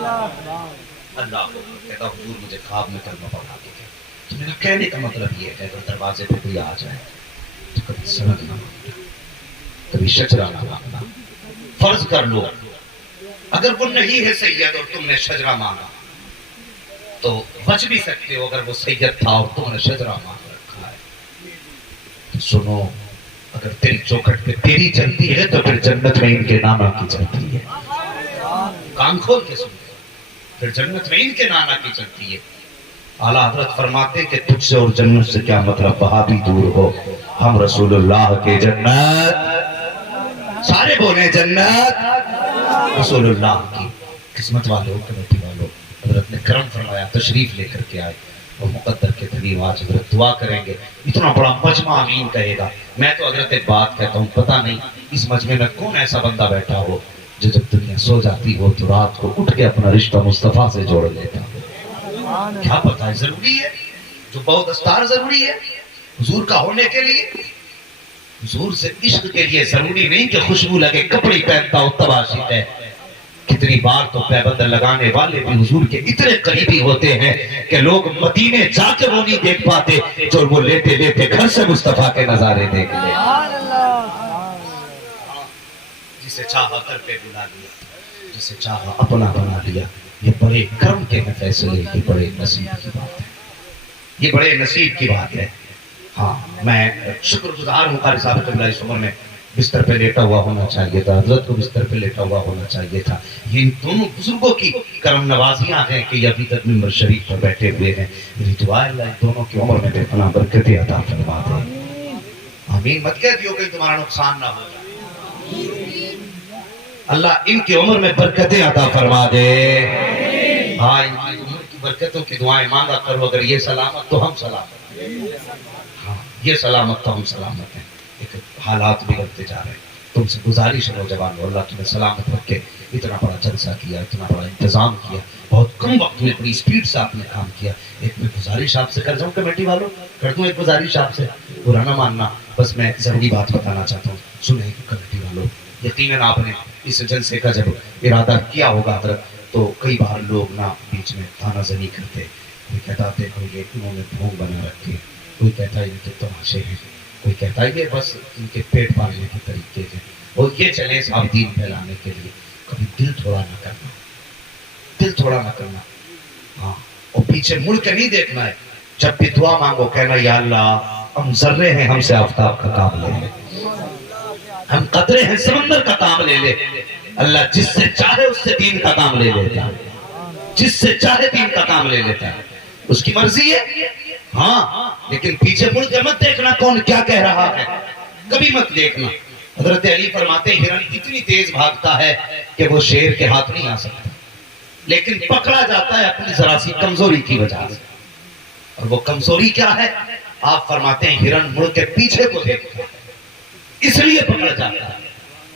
اللہ کو کہتا حضور مجھے خواب میں کلمہ پڑھا کے گئے. تو میرا کہنے کا مطلب یہ ہے کہ اگر دروازے پہ کوئی آ جائے تو کبھی سند نہ مانگنا, کبھی شجرہ نہ مانگنا. فرض کر لو اگر وہ نہیں ہے سید اور تم نے شجرہ مانگا تو بچ بھی سکتے ہو. اگر وہ سید تھا اور تم نے شجرہ مانگ رکھا ہے تو سنو, اگر تیری چوکھٹ پہ تیری چلتی ہے تو پھر جنت میں ان کے نانا کی چلتی ہے. کان کھول کے سنو, پھر جنت میں ان کے نانا کی چلتی ہے. اعلیٰ حضرت فرماتے کہ تجھ سے اور جنت سے کیا مطلب, وہاں بھی دور ہو, ہم رسول اللہ کے جنت. سارے بولے جنت رسول اللہ کی. قسمت والوں, کمیٹی والوں, حضرت نے کرم فرمایا, تشریف لے کر کے آئے اور مقدر کے تلیم آج حضرت دعا کریں گے. اتنا بڑا مجمع آمین کہے گا. میں تو حضرت ایک بات کہتا ہوں, پتہ نہیں اس مجمع میں کون ایسا بندہ بیٹھا ہو جو جب دنیا سو جاتی ہو تو رات کو اٹھ کے اپنا رشتہ مصطفیٰ سے جوڑ لیتا ہو. کیا پتہ ہے, ضروری ہے جو بہت استار ضروری ہے حضور کا ہونے کے لیے. حضور سے عشق کے لیے ضروری نہیں کہ خوشبو لگے کپڑے پہنتا ہو تب عاشق ہے. کتنی بار تو پیبند لگانے والے بھی حضور کے اتنے قریبی ہوتے ہیں کہ لوگ مدینے جا کے وہ نہیں دیکھ پاتے جو وہ لیتے لیتے گھر سے مصطفیٰ کے نظارے دیکھ لے. جسے چاہا گھر پہ بلا لیا, جسے چاہا اپنا بنا لیا. یہ بڑے کرم کے ہیں فیصلے, یہ بڑے نصیب کی بات ہے, یہ بڑے نصیب کی بات ہے. ہاں میں شکر گزار ہوں قاری صاحب قبلہ اس عمر میں بستر پہ لیٹا ہوا ہونا چاہیے تھا, حضرت کو بستر پہ لیٹا ہوا ہونا چاہیے تھا. یہ ان دونوں بزرگوں کی کرم نوازیاں ہیں کہ یہ ابھی تک منبر شریف پر بیٹھے ہوئے ہیں. میری دعا ہے اللہ ان دونوں کی عمر میں بے پناہ برکتیں عطا فرما دے. آمین مت کہہ دیو کہ تمہارا نقصان نہ ہو جائے. اللہ ان کی عمر میں برکتیں عطا فرما دے. ہاں ان کی عمر کی برکتوں کی دعائیں مانگا کرو. اگر یہ سلامت تو ہم سلامت ہیں. ہاں یہ سلامت تو ہم سلامت ہیں. لیکن حالات بگڑتے جا رہے ہیں. تم سے گزارش ہے نوجوانوں, اللہ تمہیں سلامت رکھ کے. اتنا بڑا جلسہ کیا, اتنا بڑا انتظام کیا, بہت کم وقت میں بڑی سپیڈ سے آپ نے کام کیا. ایک میں گزارش آپ سے کر جاؤں کمیٹی والوں, کر دوں ایک گزارش آپ سے, برا نہ ماننا, بس میں ضروری بات بتانا چاہتا ہوں. سنیں کمیٹی والوں, یقیناً آپ نے اس جلسے کا جب ارادہ کیا ہوگا حضرت تو کئی بار لوگ نا بیچ میں تانا زنی کرتے. کوئی کہتا دیکھو یہ انہوں نے بھونگ بنا رکھے, کوئی کہتا ہے ان کے تماشے ہیں, کوئی کہتا ہے یہ بس ان کے پیٹ پالنے کے طریقے ہیں, وہ یہ چلے صاحب دین پھیلانے کے لیے. کبھی دل تھوڑا نہ کرنا, دل تھوڑا نہ کرنا. ہاں اور پیچھے مڑ کے نہیں دیکھنا ہے. جب بھی دعا مانگو کہنا یا اللہ ہم ذرے ہیں, ہم سے آفتاب کا کام لے لے, ہم قطرے ہیں سمندر کا کام لے لے. اللہ جس سے چاہے اس سے دین کا کام لے لیتا ہے, جس سے چاہے دین کا کام لے لیتا ہے, اس کی مرضی ہے. ہاں لیکن پیچھے مڑ کے مت دیکھنا کون کیا کہہ رہا ہے, کبھی مت دیکھنا. حضرت علی فرماتے ہیں ہرن اتنی تیز بھاگتا ہے کہ وہ شیر کے ہاتھ نہیں آ سکتا, لیکن پکڑا جاتا ہے اپنی ذرا سی کمزوری کی وجہ سے. اور وہ کمزوری کیا ہے؟ آپ فرماتے ہیں ہرن مڑ کے پیچھے کو دیکھتا ہے اس لیے پکڑ جاتا ہے.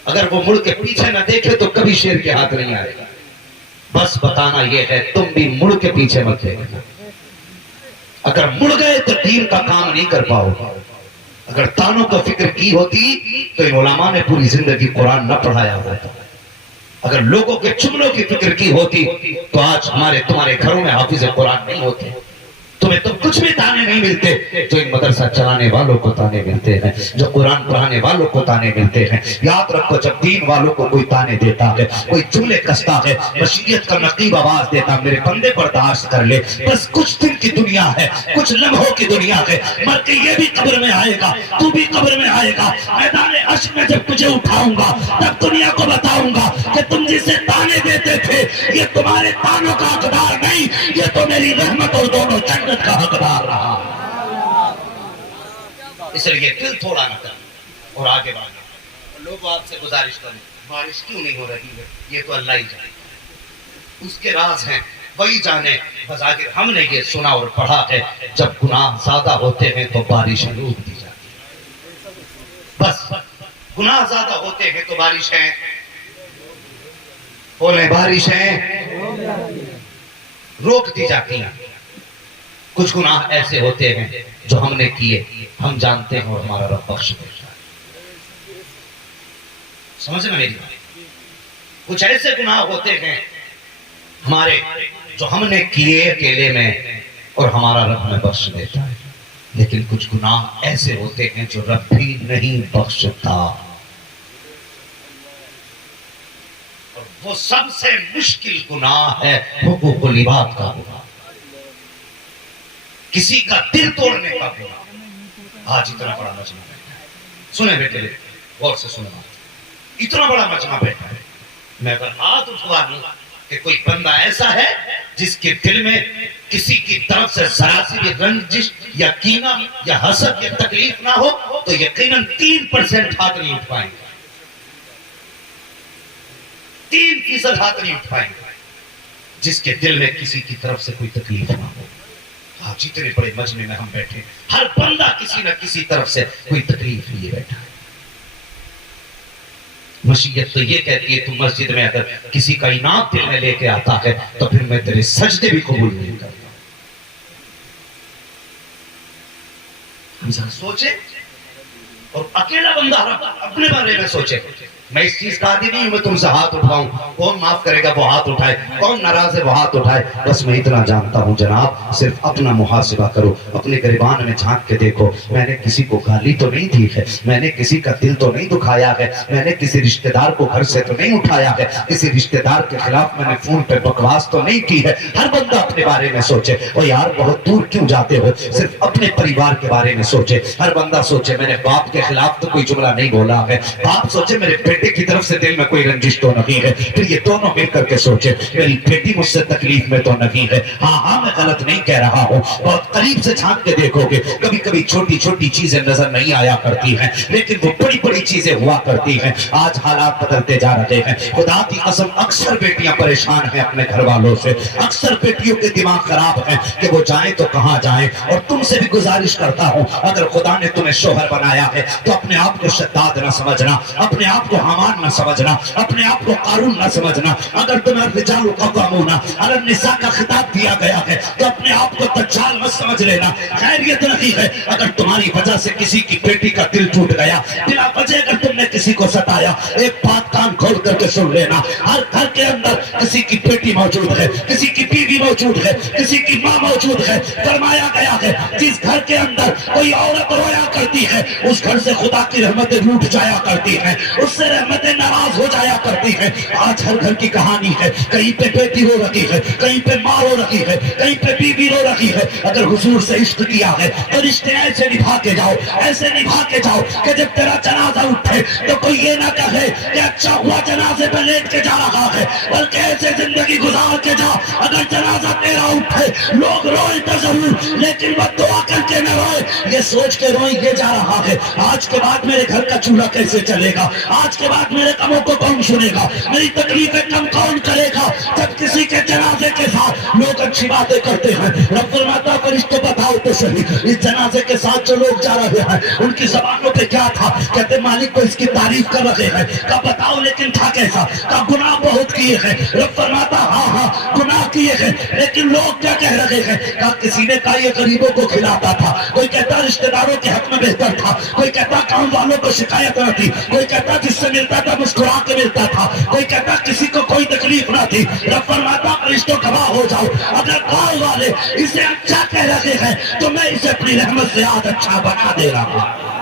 اگر وہ مڑ کے پیچھے نہ دیکھے تو کبھی شیر کے ہاتھ نہیں آئے گا. بس بتانا یہ ہے تم بھی مڑ کے پیچھے مت دیکھنا. اگر مڑ گئے تو دین کا کام نہیں کر پاؤ. اگر تانوں کا فکر کی ہوتی تو ان علماء نے پوری زندگی قرآن نہ پڑھایا ہوتا. اگر لوگوں کے چگلوں کی فکر کی ہوتی تو آج ہمارے تمہارے گھروں میں حافظ قرآن نہیں ہوتے. تمہیں تو کچھ بھی تانے نہیں ملتے جو ان مدرسہ چلانے والوں کو تانے ملتے ہیں, جو قرآن پڑھانے والوں کو تانے ملتے ہیں. یاد رکھو جب دین والوں کو کوئی تانے دیتا ہے, کوئی جملے کستا ہے, بشریت کا نقیب آواز دیتا, میرے بندے برداشت کر لے, بس کچھ دن کی دنیا ہے, کچھ لمحوں کی دنیا ہے, مر کے یہ بھی قبر میں آئے گا, تو بھی قبر میں آئے گا. میدان عشق میں جب تجھے اٹھاؤں گا تب دنیا کو بتاؤں گا کہ تم جسے تانے دیتے تھے یہ تمہارے تانوں کا حقدار نہیں, یہ تو میری رحمت اور دونوں جنت کا حقدار رہا. اس لیے دل تھوڑا نہ کرنا اور آگے بڑھنا. لوگوں آپ سے گزارش کریں بارش کیوں نہیں ہو رہی ہے, یہ تو اللہ ہی جانے, اس کے راز ہیں وہی جانے. بظاہر ہم نے یہ سنا اور پڑھا ہے جب گناہ زیادہ ہوتے ہیں تو بارشیں روک دی جاتی ہیں. بس گناہ زیادہ ہوتے ہیں تو بارشیں, بولیں بارشیں روک دی جاتی ہیں. کچھ گناہ ایسے ہوتے ہیں جو ہم نے کیے, ہم جانتے ہیں اور ہمارا رب بخش دیتا ہے. سمجھنا میری بات. کچھ ایسے گناہ ہوتے ہیں ہمارے جو ہم نے کیے اکیلے میں اور ہمارا رب میں بخش دیتا ہے، لیکن کچھ گناہ ایسے ہوتے ہیں جو رب بھی نہیں بخشتا، اور وہ سب سے مشکل گناہ ہے حقوق العباد کا گناہ، کسی کا دل توڑنے کا گناہ۔ آج اتنا بڑا مجمع بیٹھا ہے، سنیں بیٹے غور سے سنیں، اتنا بڑا مجمع بیٹھا ہے، میں اگر ہاتھ اٹھوا لوں کہ کوئی بندہ ایسا ہے جس کے دل میں کسی کی طرف سے ذرا سی بھی رنجش یا کینہ یا حسد یا تکلیف نہ ہو تو یقیناً 3% ہاتھ نہیں اٹھ پائیں گے، 3% ہاتھ نہیں اٹھ پائیں گے جس کے دل میں کسی کی طرف سے کوئی تکلیف نہ ہو۔ آج اتنے بڑے مجمع میں ہم بیٹھے، ہر بندہ کسی نہ کسی طرف سے کوئی تکلیف لیے بیٹھا ہے۔ مشیت تو یہ کہتی ہے تو مسجد میں اگر کسی کا انعام دل میں لے کے آتا ہے تو پھر میں تیرے سجدے بھی قبول نہیں کرتا۔ ہم ذرا سوچے اور اکیلا بندہ اپنے بارے میں سوچے، میں اس چیز کا عادی نہیں ہوں میں تم سے ہاتھ اٹھاؤں، کون معاف کرے گا وہ ہاتھ اٹھائے، کون ناراض ہے وہ ہاتھ اٹھائے، بس میں اتنا جانتا ہوں جناب صرف اپنا محاسبہ کرو، اپنے گریبان میں جھانک کے دیکھو، میں نے کسی کو گالی تو نہیں دی ہے، میں نے کسی کا دل تو نہیں دکھایا ہے، میں نے کسی رشتہ دار کو گھر سے تو نہیں اٹھایا ہے، کسی رشتہ دار کے خلاف میں نے فون پہ بکواس تو نہیں کی ہے۔ ہر بندہ اپنے بارے میں سوچے، اور یار بہت دور کیوں جاتے ہو، صرف اپنے پریوار کے بارے میں سوچے، ہر بندہ سوچے میں نے باپ کے خلاف تو کوئی جملہ نہیں بولا ہے، باپ سوچے میرے بیٹے کی طرف سے دل میں کوئی رنجش تو نہیں ہے، پھر یہ دونوں مل کر کے سوچے میری بیٹی مجھ سے تکلیف میں تو نہیں ہے، ہاں میں غلط نہیں کہہ رہا ہوں، بہت قریب سے جھانک کے دیکھو گے کبھی کبھی چھوٹی چھوٹی چیزیں نظر نہیں آیا کرتی ہیں لیکن وہ بڑی بڑی چیزیں ہوا کرتی ہیں۔ آج حالات بدلتے جا رہے ہیں، خدا کی قسم اکثر بیٹیاں پریشان ہیں اپنے گھر والوں سے، اکثر بیٹیوں کے دماغ خراب ہیں کہ وہ جائیں تو کہاں جائیں، اور تم سے بھی گزارش کرتا ہوں اگر خدا نے تمہیں شوہر بنایا ہے تو اپنے آپ کو شداد نہ سمجھنا، اپنے آپ کو حامان نہ سمجھنا، اپنے آپ کو قارون نہ سمجھنا۔ اگر تمہیں الرجال قوامون علی النساء کا خطاب دیا گیا ہے تو اپنے آپ کو دجال مت سمجھ لینا۔ خیریت نہیں ہے اگر تمہاری وجہ سے کسی کی بیٹی کا دل ٹوٹ گیا، بلا وجہ اگر تم نے کسی کو ستایا، ایک بات کان کھول کر کے سن لینا، ہر گھر کے اندر کسی کی بیٹی موجود ہے، کسی کی بیوی موجود ہے، کسی کی ماں موجود ہے۔ فرمایا گیا ہے جس گھر کے اندر کوئی عورت رویا کرتی ہے اس گھر سے خدا کی رحمتیں روٹ جایا کرتی ہیں، اس سے رحمتیں ناراض ہو جایا کرتی ہیں۔ آج ہر گھر کی کہانی ہے، کہیں پہ بیٹی رو رہی ہے، کہیں پہ ماں رو رہی ہے، کہیں پہ بیوی رو رہی ہے۔ اگر حضور سے عشق کیا ہے تو رشتے ایسے نبھا کے جاؤ، ایسے نبھا کے جاؤ کہ جب تیرا جنازہ اٹھے تو کوئی یہ نہ کہے کہ اچھا ہوا جنازے پہ لیٹ کے جا رہا ہے، بلکہ ایسے زندگی گزار کے جا اگر جنازہ تیرا اٹھے لوگ روئے تو ضرور لیکن وہ دعا کر کے نہ روئے، یہ سوچ کے روئیں یہ جا رہا ہے آج کے بعد میرے گھر کا چولہا کیسے چلے گا، آج کے بعد میرے کموں کو کون سنے گا، میری تکلیفیں کم کون کرے گا۔ جب کسی کے جنازے کے ساتھ لوگ اچھی باتیں کرتے ہیں، رب فرماتا فرشتوں بتاؤ تو صحیح اس جنازے کے ساتھ جو لوگ جا رہے ہیں ان کی زبانوں پہ کیا تھا، کہتے مالک کو اس کی تعریف کر رہے ہیں، کہا بتاؤ لیکن تھا کیسا، کہا گناہ بہت کیے ہیں۔ رب فرماتا ہاں گناہ کیے ہیں لیکن لوگ کیا کہہ رہے ہیں، کہا کسی نے کہا یہ غریبوں کو کھلاتا تھا، کوئی کہتا رشتہ داروں کے حق میں بہتر تھا، کوئی کہتا کام والوں کو شکایت نہ تھی، کوئی کہتا جس سے ملتا تھا مسکرا کے ملتا تھا، کوئی کہتا کسی کو کوئی تکلیف نہ تھی۔ رب فرماتا فرشتوں گواہ ہو جاؤ اگر گاؤں والے اسے اچھا کہہ رہے ہیں تو میں اسے اپنی رحمت سے آج اچھا بنا دے رہا ہوں۔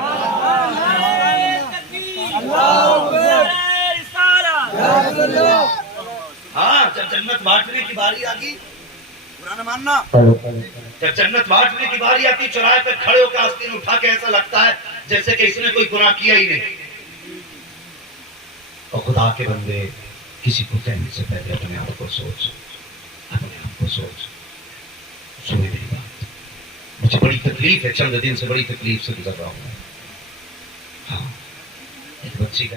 ہاں جب جنت بانٹنے کی باری آگی پرانا ماننا، جب جنت بانٹنے کی باری آتی چوراہے پہ کھڑے ہو کے آستین اٹھا کے ایسا لگتا ہے جیسے کہ اس نے کوئی گناہ کیا ہی نہیں۔ اور خدا کے بندے کسی کو کہنے سے پہلے اپنے آپ کو سوچ، اپنے آپ کو سوچ، سنیں میری بات، مجھے بڑی تکلیف ہے، چند دن سے بڑی تکلیف سے گزر رہا ہوں۔ ہاں ایک بچی کا